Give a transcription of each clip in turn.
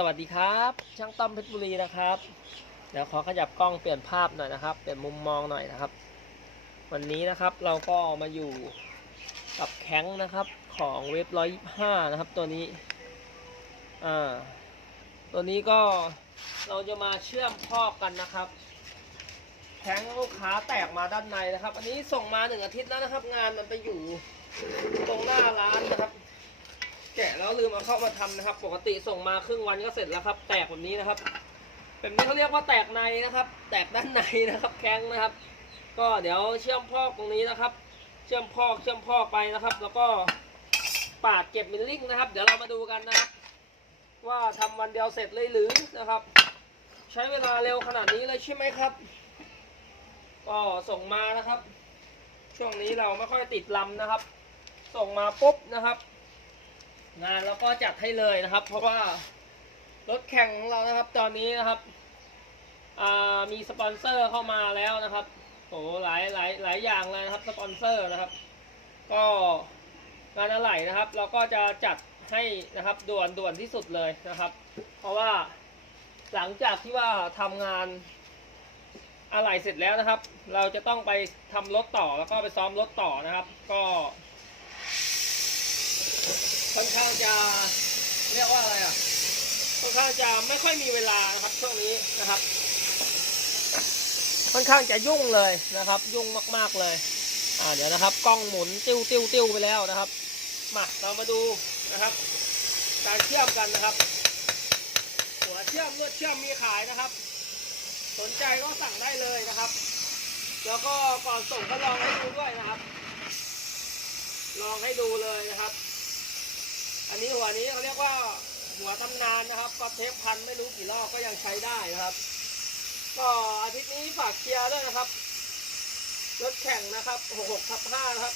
สวัสดีครับ ช่างต้อมเพชรบุรีนะครับเดี๋ยวขอขยับกล้องเปลี่ยนภาพหน่อยนะครับ เปลี่ยนมุมมองหน่อยนะครับ วันนี้นะครับเราก็มาอยู่กับแข้งนะครับของเว็บร้อยห้านะครับตัวนี้อ่าตัวนี้ก็เราจะมาเชื่อมพอกกันนะครับแข้งลูกค้าแตกมาด้านในนะครับ อันนี้ส่งมาหนึ่งอาทิตย์แล้วนะครับ งานมันไปอยู่ตรงหน้าร้านนะครับ แกะแล้วลืมเอาเข้ามาทำนะครับ ปกติส่งมาครึ่งวันก็เสร็จแล้วครับ แตกแบบนี้นะครับแบบนี้เขาเรียกว่าแตกในนะครับ แตกด้านในนะครับ แข้งนะครับ ก็เดี๋ยวเชื่อมพอกตรงนี้นะครับ เชื่อมพอกเชื่อมพอกไปนะครับ แล้วก็ปาดเก็บมิลลิ่งนะครับ เดี๋ยวเรามาดูกันนะครับ ว่าทำวันเดียวเสร็จเลยหรือนะครับ ใช้เวลาเร็วขนาดนี้เลยใช่ไหมครับ ก็ส่งมานะครับ ช่วงนี้เราไม่ค่อยติดลำนะครับ ส่งมาปุ๊บนะครับ งานเราก็จัดให้เลยนะครับ เพราะว่ารถแข่งของเรานะครับ ตอนนี้นะครับมีสปอนเซอร์เข้ามาแล้วนะครับโอ้หลายหลายหลายอย่างเลยนะครับสปอนเซอร์นะครับ ก็งานอะไหล่นะครับ เราก็จะจัดให้นะครับด่วนด่วนที่สุดเลยนะครับ เพราะว่าหลังจากที่ว่าทำงานอะไหล่เสร็จแล้วนะครับ เราจะต้องไปทำรถต่อแล้วก็ไปซ้อมรถต่อนะครับ ก็ ค่อนข้างจะเรียกว่าอะไรอะค่อนข้างจะไม่ค่อยมีเวลานะครับช่วงนี้นะครับ ค่อนข้างจะยุ่งเลยนะครับ ยุ่งมากๆเลยอ่าเดี๋ยวนะครับ กล้องหมุนติ้วติ้วติ้วไปแล้วนะครับมาเรามาดูนะครับ การเชื่อมกันนะครับ หัวเชื่อมเลือดเชื่อมมีขายนะครับ สนใจก็สั่งได้เลยนะครับ แล้วก็ก่อนส่งก็ลองให้ดูด้วยนะครับ ลองให้ดูเลยนะครับ อันนี้หัวนี้เขาเรียกว่าหัวตำนานนะครับก็เทปพันไม่รู้กี่รอบก็ยังใช้ได้นะครับ ก็อาทิตย์นี้ฝากเคลียร์ด้วยนะครับ รถแข่งนะครับ66ทับ5นะครับ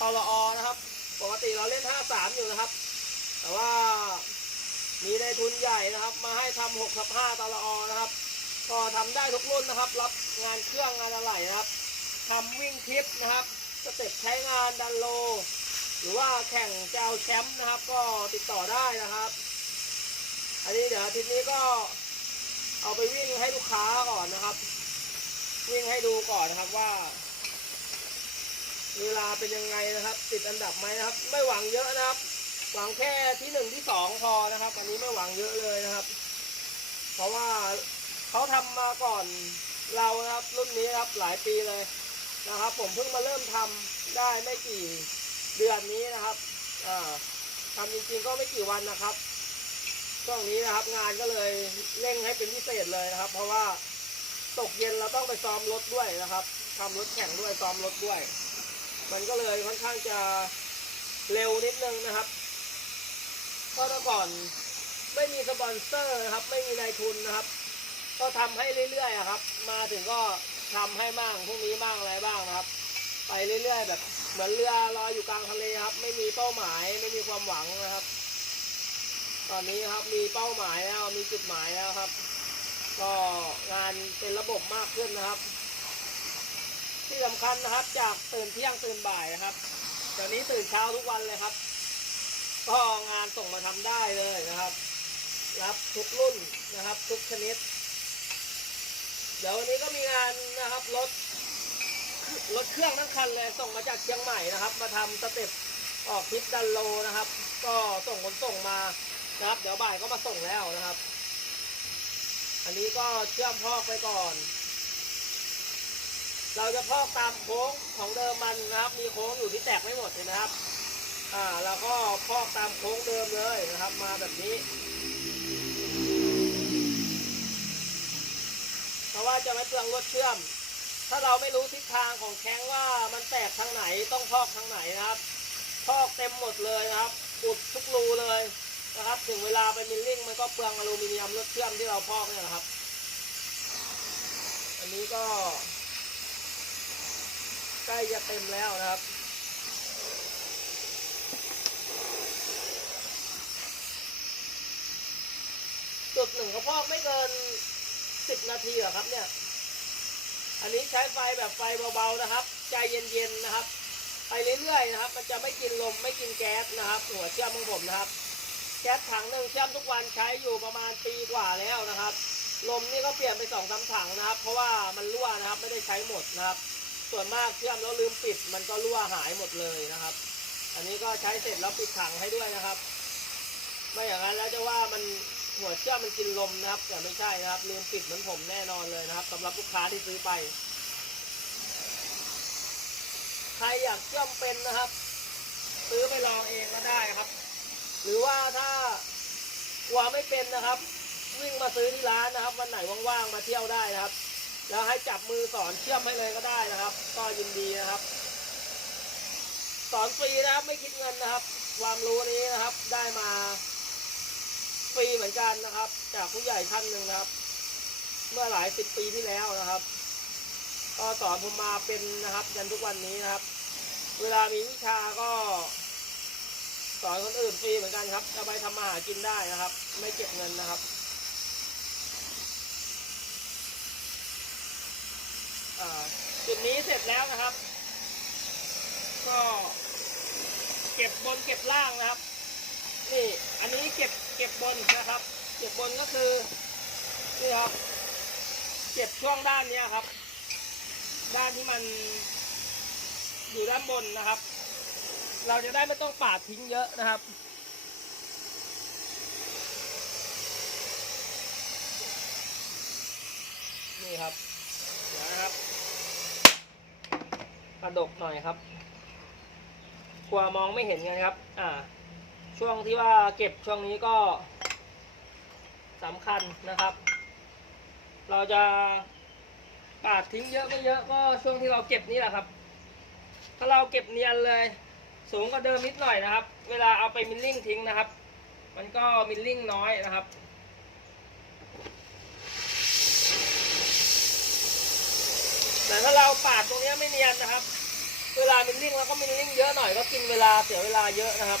ปลอนะครับ ปกติเราเล่น 53 อยู่นะครับ แต่ว่ามีในทุนใหญ่นะครับ มาให้ทำ6ทับ5ตลอนะครับ ก็ทำได้ทุกรุ่นนะครับ รับงานเครื่องงานอะไหล่นะครับทำวิ่งทริปนะครับ สเต็ปใช้งานดันโล หรือว่าแข่งจะเอาแชมป์นะครับ ก็ติดต่อได้นะครับ อันนี้เดี๋ยวทิตย์นี้ก็เอาไปวิ่งให้ลูกค้าก่อนนะครับ วิ่งให้ดูก่อนนะครับว่า เวลาเป็นยังไงนะครับ ติดอันดับไหมนะครับ ไม่หวังเยอะนะครับ หวังแค่ที่หนึ่งที่สองพอนะครับ อันนี้ไม่หวังเยอะเลยนะครับ เพราะว่าเขาทำมาก่อนเรานะครับ รุ่นนี้ครับหลายปีเลยนะครับ ผมเพิ่งมาเริ่มทำได้ไม่กี่ เดือนนี้นะครับทำจริงๆก็ไม่กี่วันนะครับช่วงนี้นะครับงานก็เลยเร่งให้เป็นพิเศษเลยนะครับ เพราะว่าตกเย็นเราต้องไปซ้อมรถด้วยนะครับทำรถแข่งด้วยซ้อมรถด้วย มันก็เลยค่อนข้างจะเร็วนิดนึงนะครับเพราะแต่ก่อนไม่มีสปอนเซอร์นะครับ ไม่มีนายทุนนะครับ ก็ทำให้เรื่อยๆครับ มาถึงก็ทำให้บ้างพรุ่งนี้บ้างอะไรบ้างนะครับ ไปเรื่อยๆแบบ เหมือนเรือลอยอยู่กลางทะเลครับ ไม่มีเป้าหมาย ไม่มีความหวังนะครับ ตอนนี้ครับมีเป้าหมายแล้วมีจุดหมายแล้วครับ ก็งานเป็นระบบมากขึ้นนะครับ ที่สำคัญนะครับจากตื่นเที่ยงตื่นบ่ายนะครับเดี๋ยวนี้ตื่นเช้าทุกวันเลยครับ ก็งานส่งมาทำได้เลยนะครับ รับทุกรุ่นนะครับ ทุกชนิด เดี๋ยววันนี้ก็มีงานนะครับรถ รถเครื่องทั้งคันเลยส่งมาจากเชียงใหม่นะครับ มาทำสเต็ปออกทิปดันโลนะครับ ก็ส่งขนส่งมานะครับ เดี๋ยวบ่ายก็มาส่งแล้วนะครับ อันนี้ก็เชื่อมพอกไปก่อน เราจะพอกตามโค้งของเดิมมันนะครับ มีโค้งอยู่ที่แตกไม่หมดเลยนะครับ อ่าเราก็พอกตามโค้งเดิมเลยนะครับ มาแบบนี้เพราะว่าจะไม่เปลืองรถเชื่อม ถ้าเราไม่รู้ทิศทางของแข้งว่ามันแตกทางไหนต้องพอกทางไหนนะครับ พอกเต็มหมดเลยนะครับ อุดทุกรูเลยนะครับ ถึงเวลาไปมิลลิ่งมันก็เปลืองอลูมิเนียมรถเชื่อมที่เราพอกเนี่ยนะครับ อันนี้ก็ ใกล้จะเต็มแล้วนะครับจุดหนึ่งก็พอกไม่เกินสิบนาทีหรอครับเนี่ย อันนี้ใช้ไฟแบบไฟเบาๆนะครับ ใจเย็นๆนะครับ ไปเรื่อยๆนะครับ มันจะไม่กินลมไม่กินแก๊สนะครับ หัวเชื่อมของผมนะครับ แก๊สถังหนึ่งเชื่อมทุกวันใช้อยู่ประมาณปีกว่าแล้วนะครับ ลมนี่ก็เปลี่ยนไปสองสามถังนะครับ เพราะว่ามันรั่วนะครับไม่ได้ใช้หมดนะครับ ส่วนมากเชื่อมแล้วลืมปิด มันก็รั่วหายหมดเลยนะครับ อันนี้ก็ใช้เสร็จแล้วปิดถังให้ด้วยนะครับ ไม่อย่างนั้นแล้วจะว่ามัน หัวเชื่อมมันกินลมนะครับ แต่ไม่ใช่นะครับลืมปิดเหมือนผมแน่นอนเลยนะครับสำหรับลูกค้าที่ซื้อไป ใครอยากเชื่อมเป็นนะครับ ซื้อไปลองเองก็ได้ครับ หรือว่าถ้ากลัวไม่เป็นนะครับวิ่งมาซื้อที่ร้านนะครับวันไหนว่างๆมาเที่ยวได้นะครับ แล้วให้จับมือสอนเชื่อมให้เลยก็ได้นะครับ ก็ยินดีนะครับ สอนฟรีนะครับไม่คิดเงินนะครับ ความรู้นี้นะครับได้มา ฟรีเหมือนกันนะครับ จากผู้ใหญ่ท่านหนึ่งนะครับ เมื่อหลายสิบปีที่แล้วนะครับ ก็สอนผมมาเป็นนะครับยันทุกวันนี้นะครับ เวลามีวิชาก็ สอนคนอื่นฟรีเหมือนกันครับเอาไปทำมาหากินได้นะครับ ไม่เก็บเงินนะครับจุดนี้เสร็จแล้วนะครับ ก็ เก็บบนเก็บล่างนะครับ นี่อันนี้เก็บเก็บบนนะครับ เก็บบนก็คือนี่ครับ เก็บช่วงด้านเนี้ยครับ ด้านที่มันอยู่ด้านบนนะครับ เราจะได้ไม่ต้องปาดทิ้งเยอะนะครับนี่ครับนะครับกระดกหน่อยครับกลัวมองไม่เห็นกันครับ อ่า ช่วงที่ว่าเก็บช่วงนี้ก็สำคัญนะครับ เราจะปาดทิ้งเยอะไม่เยอะก็ช่วงที่เราเก็บนี่แหละครับ ถ้าเราเก็บเนียนเลย สูงกว่าเดิมนิดหน่อยนะครับ เวลาเอาไปมิลลิ่งทิ้งนะครับ มันก็มิลลิ่งน้อยนะครับแต่ถ้าเราปาดตรงนี้ไม่เนียนนะครับ เวลามิลลิ่งเราก็มิลลิ่งเยอะหน่อยก็กินเวลาเสียเวลาเยอะนะครับ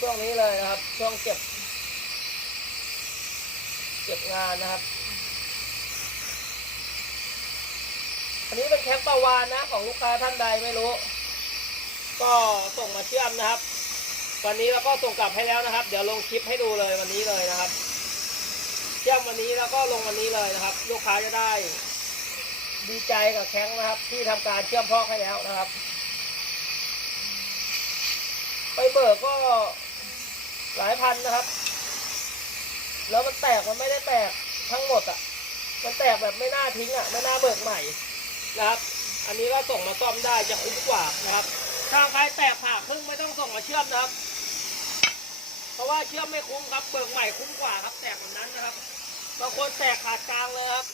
ช่วงนี้เลยนะครับ ช่วงเก็บ เก็บงานนะครับ อันนี้เป็นแคปปาวานนะของลูกค้าท่านใดไม่รู้ ก็ส่งมาเชื่อมนะครับ วันนี้เราก็ส่งกลับให้แล้วนะครับ เดี๋ยวลงคลิปให้ดูเลยวันนี้เลยนะครับ เชื่อมวันนี้แล้วก็ลงวันนี้เลยนะครับ ลูกค้าจะได้ ดีใจกับแข้งนะครับ ที่ทำการเชื่อมพอกให้แล้วนะครับ ไปเบิกก็ หลายพันนะครับ แล้วมันแตกมันไม่ได้แตกทั้งหมดอะ มันแตกแบบไม่น่าทิ้งอะไม่น่าเบิกใหม่นะครับ อันนี้ก็ส่งมาซ่อมได้จะคุ้มกว่านะครับ ถ้าใครแตกผ่าครึ่งไม่ต้องส่งมาเชื่อมนะครับ เพราะว่าเชื่อมไม่คุ้มครับเบิกใหม่คุ้มกว่าครับ แตกแบบนั้นนะครับบางคนแตกขาดกลางเลยครับ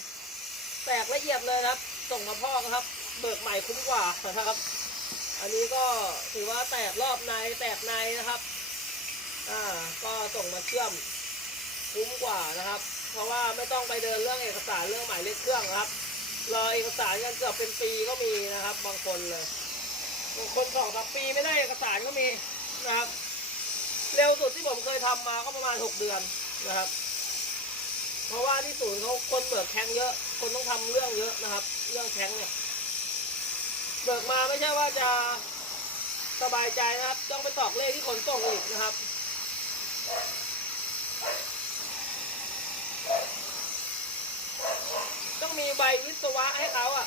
แตกละเอียดเลยครับ ส่งมาพ่อครับ เบิกใหม่คุ้มกว่านะครับ อันนี้ก็ถือว่าแตกรอบในแตกในนะครับ อ่าก็ส่งมาเชื่อมคุ้มกว่านะครับ เพราะว่าไม่ต้องไปเดินเรื่องเอกสารเรื่องหมายเลขเครื่องครับรอเอกสารกันเกือบเป็นปีก็มีนะครับ บางคนเลยบางคนสองสามปีไม่ได้เอกสารก็มีนะครับ เร็วสุดที่ผมเคยทำมาก็ประมาณหกเดือนนะครับ เพราะว่าที่ศูนย์เขาคนเบิกแข้งเยอะ คนต้องทำเรื่องเยอะนะครับ เรื่องแข้งเนี่ยเบิกมาไม่ใช่ว่าจะสบายใจนะครับ ต้องไปตอกเลขที่ขนส่งอีกนะครับ ต้องมีใบวิศวะให้เขาอะ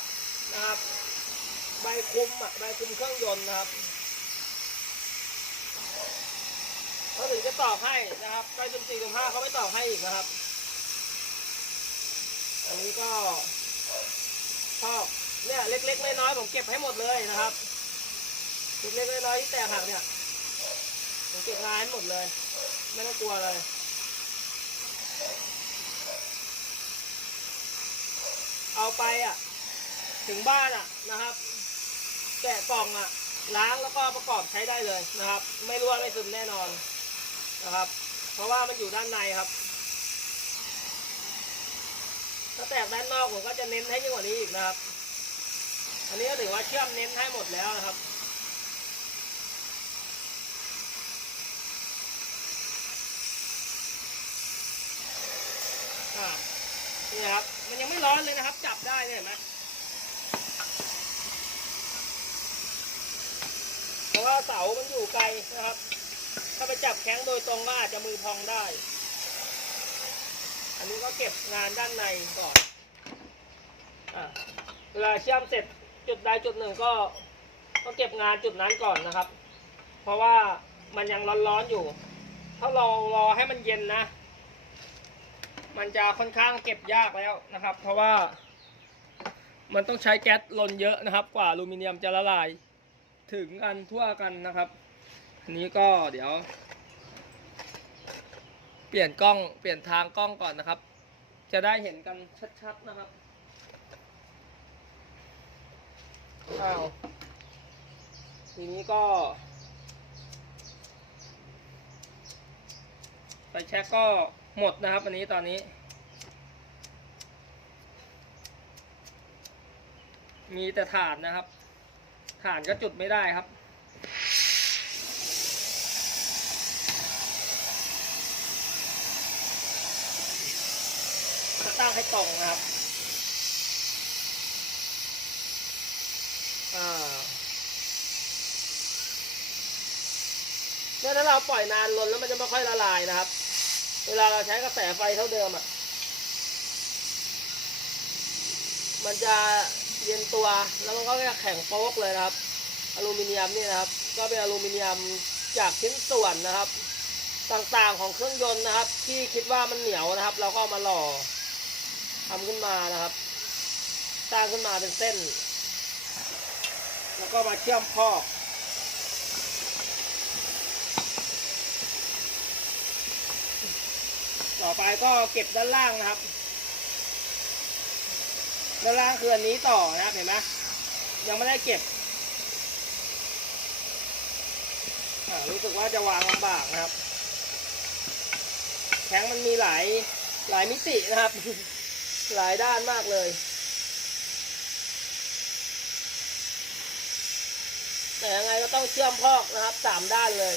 นะครับ ใบคุมอะใบคุมเครื่องยนต์นะครับเขาถึงจะตอกให้นะครับใบจุดสี่จุดห้าเขาไม่ตอกให้อีกนะครับ อันนี้ก็ชอบเนี่ยเล็กๆน้อยๆผมเก็บให้หมดเลยนะครับ เล็กๆน้อยๆที่แตกหักเนี่ย ผมเก็บงานให้หมดเลย ไม่ต้องกลัวเลยเอาไปอะ ถึงบ้านอะนะครับ แกะกล่องอะ ล้างแล้วก็ประกอบใช้ได้เลยนะครับ ไม่รั่วไม่ซึมแน่นอนนะครับ เพราะว่ามันอยู่ด้านในครับ ถ้าแตกด้านนอกผมก็จะเน้นให้ยิ่งกว่านี้อีกนะครับ อันนี้ก็ถือว่าเชื่อมเน้นให้หมดแล้วนะครับ อ่า นี่ครับ มันยังไม่ร้อนเลยนะครับ จับได้เนี่ยเห็นไหมเพราะว่าเสามันอยู่ไกลนะครับ ถ้าไปจับแข้งโดยตรงก็อาจจะมือพองได้ อันนี้ก็เก็บงานด้านในก่อนอะเวลาเชื่อมเสร็จจุดใดจุดหนึ่งก็ก็เก็บงานจุดนั้นก่อนนะครับ เพราะว่ามันยังร้อนๆอยู่ ถ้าลองรอให้มันเย็นนะ มันจะค่อนข้างเก็บยากแล้วนะครับ เพราะว่า มันต้องใช้แก๊สลนเยอะนะครับ กว่าอลูมิเนียมจะละลาย ถึงกันทั่วกันนะครับอันนี้ก็เดี๋ยว เปลี่ยนกล้องเปลี่ยนทางกล้องก่อนนะครับ จะได้เห็นกันชัดๆนะครับอ้าวทีนี้ก็ไฟแช็กก็ หมดนะครับ อันนี้ตอนนี้ มีแต่ถ่านนะครับ ถ่านก็จุดไม่ได้ครับจะตั้งให้ตรงนะครับเนี่ยถ้าเราปล่อยนานลนแล้วมันจะไม่ค่อยละลายนะครับ เวลาเราใช้กระแสไฟเท่าเดิมอะ มันจะเย็นตัวแล้วมันก็จะแข็งโป๊กเลยนะครับ อลูมิเนียมนี่นะครับ ก็เป็นอลูมิเนียมจากชิ้นส่วนนะครับ ต่างๆของเครื่องยนต์นะครับ ที่คิดว่ามันเหนียวนะครับ เราก็ามาหล่อทำขึ้นมานะครับ สร้างขึ้นมาเป็นเส้น แล้วก็มาเชื่อมพอก ต่อไปก็เก็บด้านล่างนะครับ ด้านล่างคืออันนี้ต่อนะครับเห็นไหมยังไม่ได้เก็บรู้สึกว่าจะวางลำบากนะครับแข้งมันมีหลายหลายมิตินะครับ หลายด้านมากเลย แต่ยังไงก็ต้องเชื่อมพอกนะครับสามด้านเลย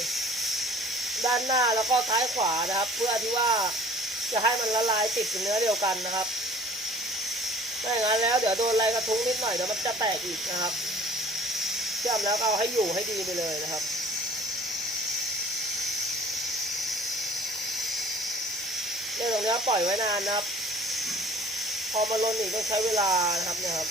ด้านหน้าแล้วก็ซ้ายขวานะครับ เพื่อที่ว่า จะให้มันละลายติดเป็นเนื้อเดียวกันนะครับไม่อย่างนั้นแล้วเดี๋ยวโดนอะไรกระทุ้งนิดหน่อยเดี๋ยวมันจะแตกอีกนะครับเชื่อมแล้วเอาให้อยู่ให้ดีไปเลยนะครับเรื่องตรงนี้ปล่อยไว้นานนะครับ พอมาลนอีกต้องใช้เวลานะครับเนี่ยครับ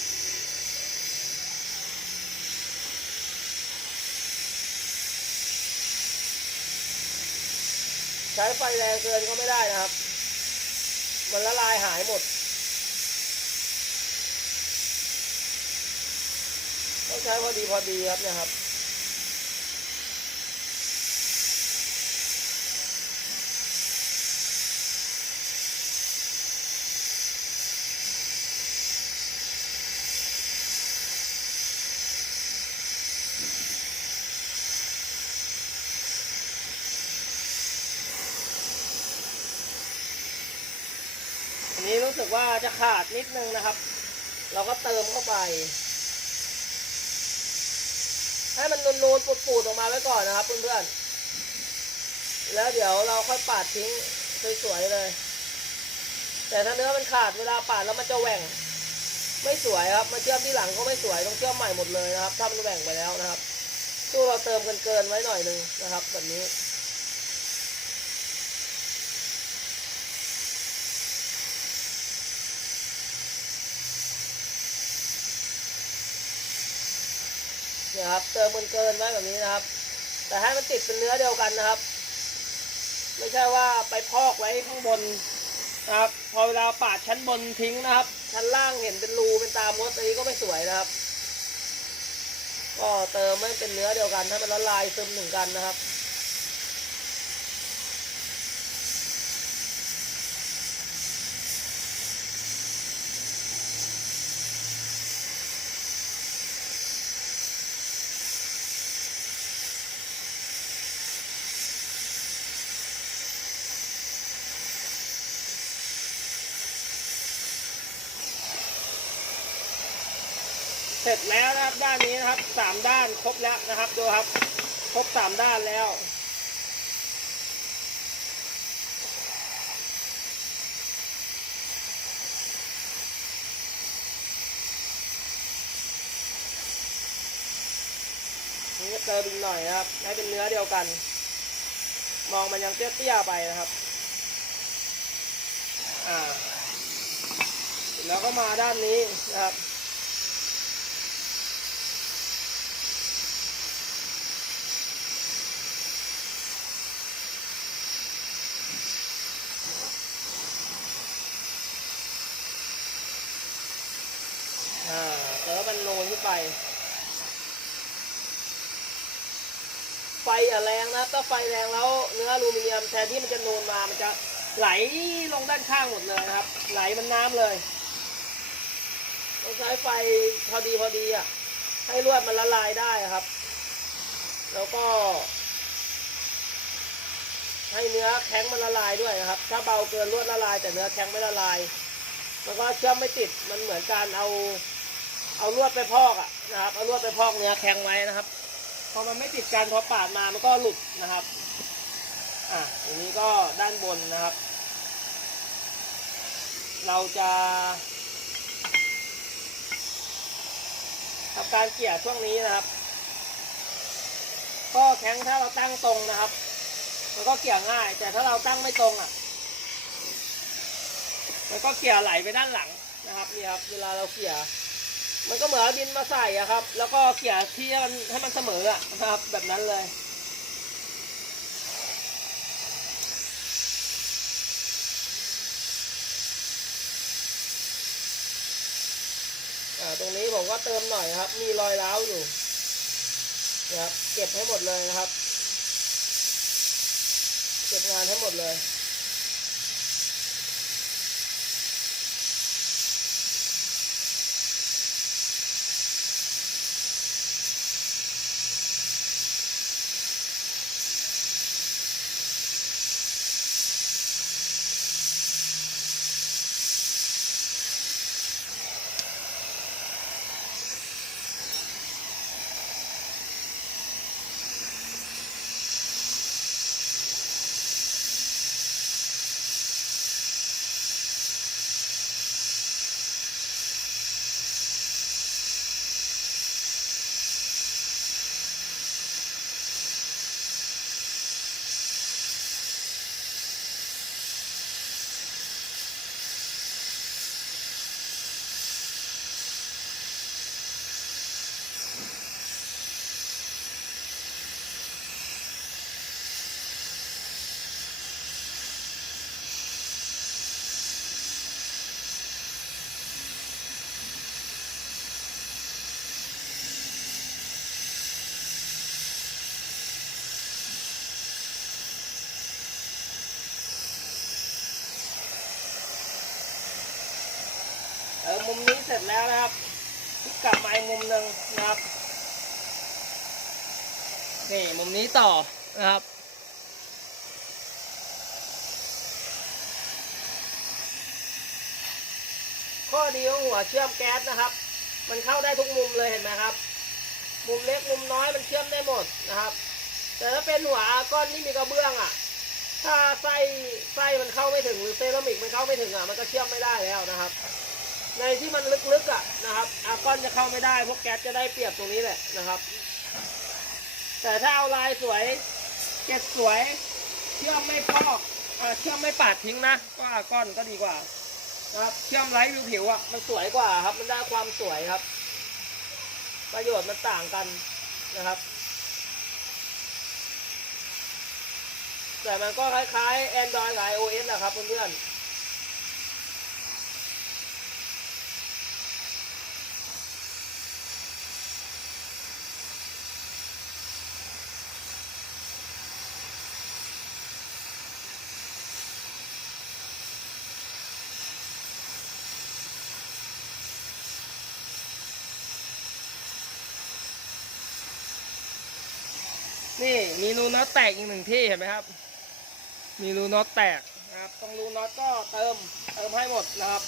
ใช้ไฟแรงเกินก็ไม่ได้นะครับ มันละลายหายหมด ต้องใช้พอดีพอดีครับเนี่ยครับ อันนี้รู้สึกว่าจะ ขาดนิดนึงนะครับ เราก็เติมเข้าไป ให้มันนูนๆปูดๆออกมาไว้ก่อนนะครับเพื่อนๆแล้วเดี๋ยวเราค่อยปาดทิ้งสวยๆเลย แต่ถ้าเนื้อมันขาดเวลาปาดแล้วมันจะแหว่ง ไม่สวยครับมาเชื่อมที่หลังก็ไม่สวยต้องเชื่อมใหม่หมดเลยนะครับ ถ้ามันแหว่งไปแล้วนะครับตู้เราเติมกันเกินๆไว้หน่อยหนึงนะครับแบบนี้ นี่ยครับ เติมมันเกินไว้แบบนี้นะครับ แต่ให้มันติดเป็นเนื้อเดียวกันนะครับ ไม่ใช่ว่าไปพอกไว้ข้างบนนะครับ พอเวลาปาดชั้นบนทิ้งนะครับ ชั้นล่างเห็นเป็นรูเป็นตามมดอันนี้ก็ไม่สวยนะครับ ก็เติมให้เป็นเนื้อเดียวกันให้มันละลายซึมหนึ่งกันนะครับ ร็จแล้วนะครับด้านนี้นะครับสามด้านครบแล้วนะครับดูครับ ครบสามด้านแล้วนี่เติมอีกหน่อยนะครับ ให้เป็นเนื้อเดียวกัน มองมันยังเตี้ยๆไปนะครับ อ่า แล้วก็มาด้านนี้นะครับ อ่าแล้วก็มันโนนขึ้นไป ไฟอะแรงนะถ้า ไฟแรงแล้วเนื้ออลูมิเนียมแทนที่มันจะนูนมา มันจะไหลลงด้านข้างหมดเลยนะครับ ไหลมันน้ำเลยต้องใช้ไฟพอดีพอดีอะ ให้ลวดมันละลายได้ครับ แล้วก็ ให้เนื้อแข็งมันละลายด้วยนะครับ ถ้าเบาเกินลวดละลาย แต่เนื้อแข็งไม่ละลาย มันก็เชื่อมไม่ติด มันเหมือนการเอา เอาลวดไปพอกอะนะครับ เอาลวดไปพอกเนื้อแข็งไว้นะครับ พอมันไม่ติดกันพอปาดมามันก็หลุดนะครับอะอันนี้ก็ด้านบนนะครับ เราจะทำการเกี่ยช่วงนี้นะครับ ก็แข็งถ้าเราตั้งตรงนะครับ มันก็เกี่ยง่าย แต่ถ้าเราตั้งไม่ตรงอะ มันก็เกี่ยไหลไปด้านหลังนะครับนี่ครับ เวลาเราเกี่ย มันก็เหมือนดินมาใส่อะครับ แล้วก็เกี่ยที่ให้มันให้มันเสมออะนะครับ แบบนั้นเลย อ่าตรงนี้ผมก็เติมหน่อยครับ มีรอยร้าวอยู่นะครับเก็บให้หมดเลยนะครับ เก็บงานให้หมดเลย เสร็จแล้วนะครับกกลับมาอีกมุมหนึ่งนะครับนี่มุมนี้ต่อนะครับข้อดีของหัวเชื่อมแก๊สนะครับ มันเข้าได้ทุกมุมเลยเห็นไหมครับ มุมเล็กมุมน้อยมันเชื่อมได้หมดนะครับ แต่ถ้าเป็นหัวก้อนที่มีกระเบื้องอะ ถ้าไส้ไส้มันเข้าไม่ถึงหรือเซรามิกมันเข้าไม่ถึงอะ มันก็เชื่อมไม่ได้แล้วนะครับ ในที่มันลึกๆอะนะครับอากอนจะเข้าไม่ได้พวกแก๊สจะได้เปรียบตรงนี้แหละนะครับ แต่ถ้าเอาลายสวยเก็ดสวยเชื่อมไม่พอกเชื่อมไม่ปาดทิ้งนะก็อากอนก็ดีกว่านะครับเชื่อมไร้ผิวอะมันสวยกว่าครับ มันได้ความสวยครับ ประโยชน์มันต่างกันนะครับแต่มันก็คล้ายๆ Android กับ iOS แหละครับเพื่อนๆ นี่ มีรูน็อตแตกอีกหนึ่งที่เห็นไหมครับ มีรูน็อตแตกนะครับตรงรูน็อตก็เติมเติมให้หมดนะครับ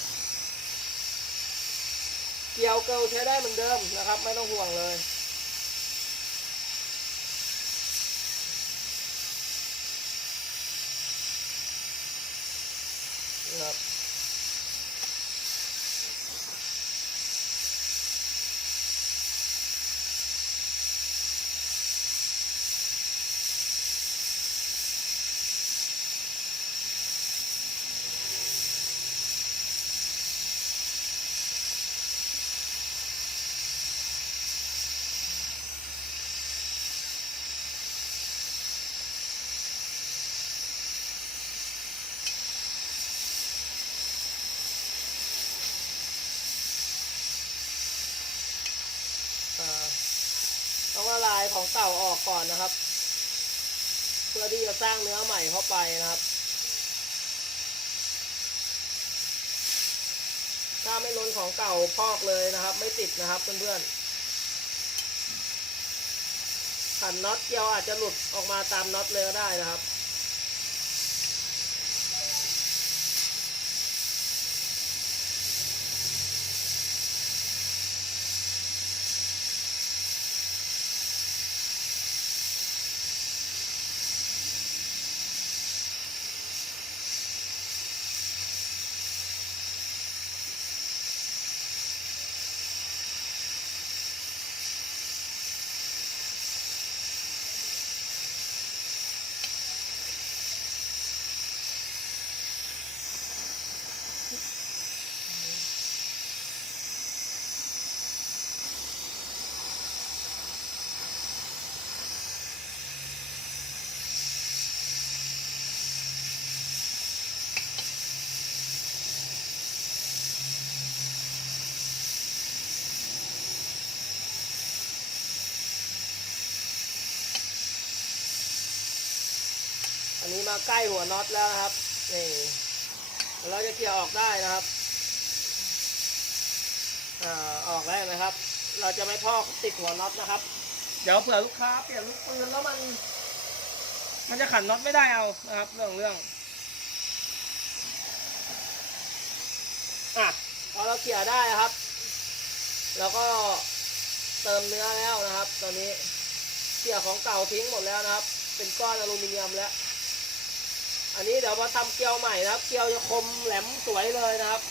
เกี่ยวเกลใช้ได้เหมือนเดิมนะครับ ไม่ต้องห่วงเลย นะครับ ของเก่าออกก่อนนะครับ เพื่อที่จะสร้างเนื้อใหม่เข้าไปนะครับ ถ้าไม่ล้นของเก่าพอกเลยนะครับ ไม่ติดนะครับเพื่อนๆขันน็อตเกียวอาจจะหลุดออกมาตามน็อตเลยก็ได้นะครับ อันนี้มาใกล้หัวน็อตแล้วนะครับนี่เดี๋ยวเราจะเคลียร์ออกได้นะครับอ่าออกแล้วนะครับ เราจะไม่พอกติดหัวน็อตนะครับ เดี๋ยวเผื่อลูกค้าเปลี่ยนลูกปืนแล้วมัน มันจะขันน็อตไม่ได้เอานะครับ เรื่องเรื่องอะพอเราเคลียร์ได้นะครับ แล้วก็เติมเนื้อแล้วนะครับ ตอนนี้เคลียร์ของเก่าทิ้งหมดแล้วนะครับ เป็นก้อนอลูมิเนียมแล้ว อันนี้เดี๋ยวมาทำเกลียวใหม่นะครับ เกลียวจะคมแหลมสวยเลยนะครับ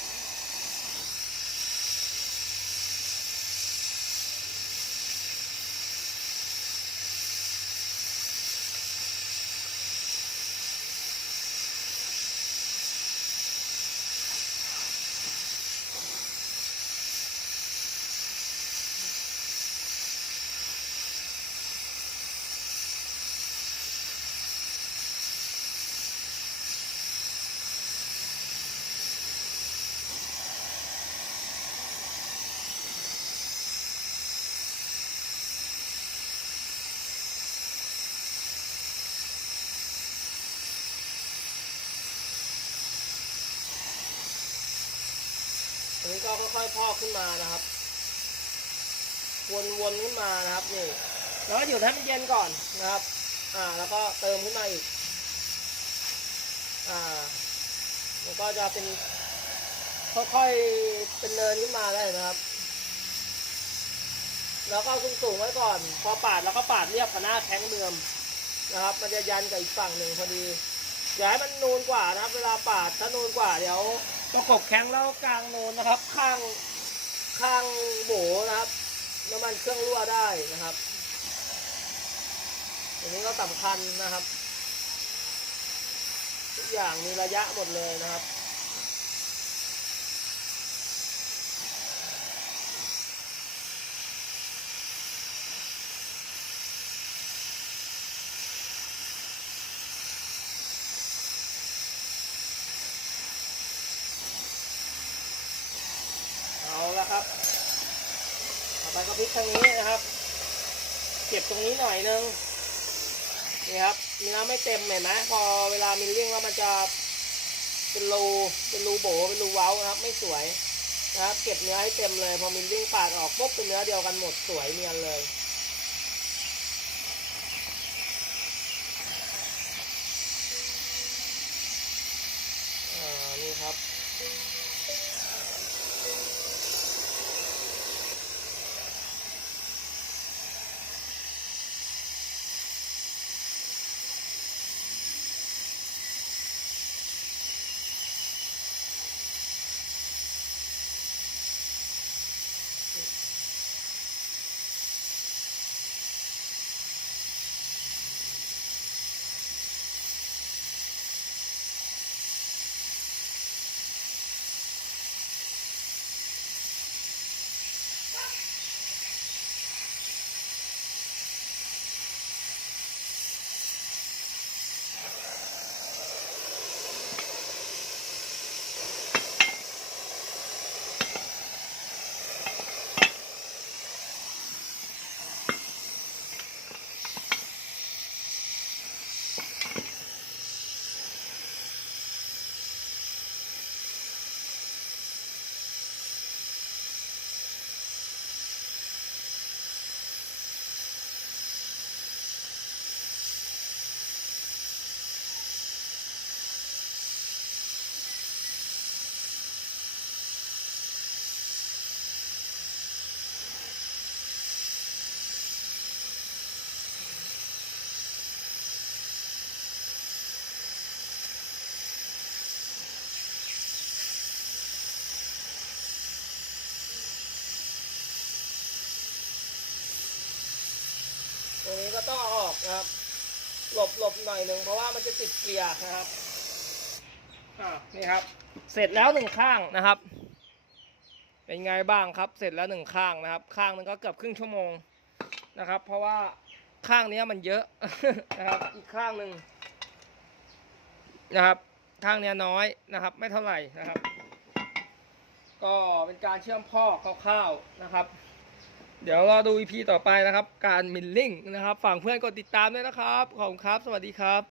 ค่อยๆพอกขึ้นมานะครับ วนๆขึ้นมานะครับนี่แล้วก็อยู่ให้มันเย็นก่อนนะครับ อ่า แล้วก็เติมขึ้นมาอีก อ่าแล้วก็จะเป็นค่อยๆเป็นเนินขึ้นมาได้นะครับ แล้วก็สูงๆไว้ก่อน พอปาดแล้วก็ปาดเรียบกับหน้าแท้งเดิมนะครับ มันจะยันกับอีกฝั่งหนึ่งพอดีอย่าให้มันนูนกว่านะครับ เวลาปาดถ้านูนกว่าเดี๋ยว ประกบแข้งแล้วกลางนูนนะครับ ข้างข้างโบนะครับน้ำมันเครื่องรั่วได้นะครับอันนี้ก็สำคัญนะครับ ทุกอย่างมีระยะหมดเลยนะครับ เอาละครับต่อไปก็พลิกทางนี้นะครับ เก็บตรงนี้หน่อยนึง นี่ นะไม่เต็มเห็นไหมพอเวลามิลลิ่งแล้วมันจะเป็นรูเป็นรูโบเป็นรูเว้านะครับ ไม่สวยนะครับ เก็บเนื้อให้เต็มเลย พอมิลลิ่งปาดออกปุ๊บเป็นเนื้อเดียวกันหมดสวยเนียนเลย หลบหลบหน่อยหนึ่งเพราะว่ามันจะติดเกียร์นะครับอ่านี่ครับ เสร็จแล้วหนึ่งข้างนะครับ เป็นไงบ้างครับ เสร็จแล้วหนึ่งข้างนะครับ ข้างหนึงก็เกือบครึ่งชั่วโมงนะครับ เพราะว่าข้างเนี้ยมันเยอะนะครับ อีกข้างหนึ่งนะครับ ข้างเนี้ยน้อยนะครับ ไม่เท่าไหร่นะครับ ก็เป็นการเชื่อมพ่อคร่าวๆนะครับ เดี๋ยวรอดู EP ต่อไปนะครับ การมิลลิ่งนะครับ ฝากเพื่อนกดติดตามด้วยนะครับ ขอบคุณครับ สวัสดีครับ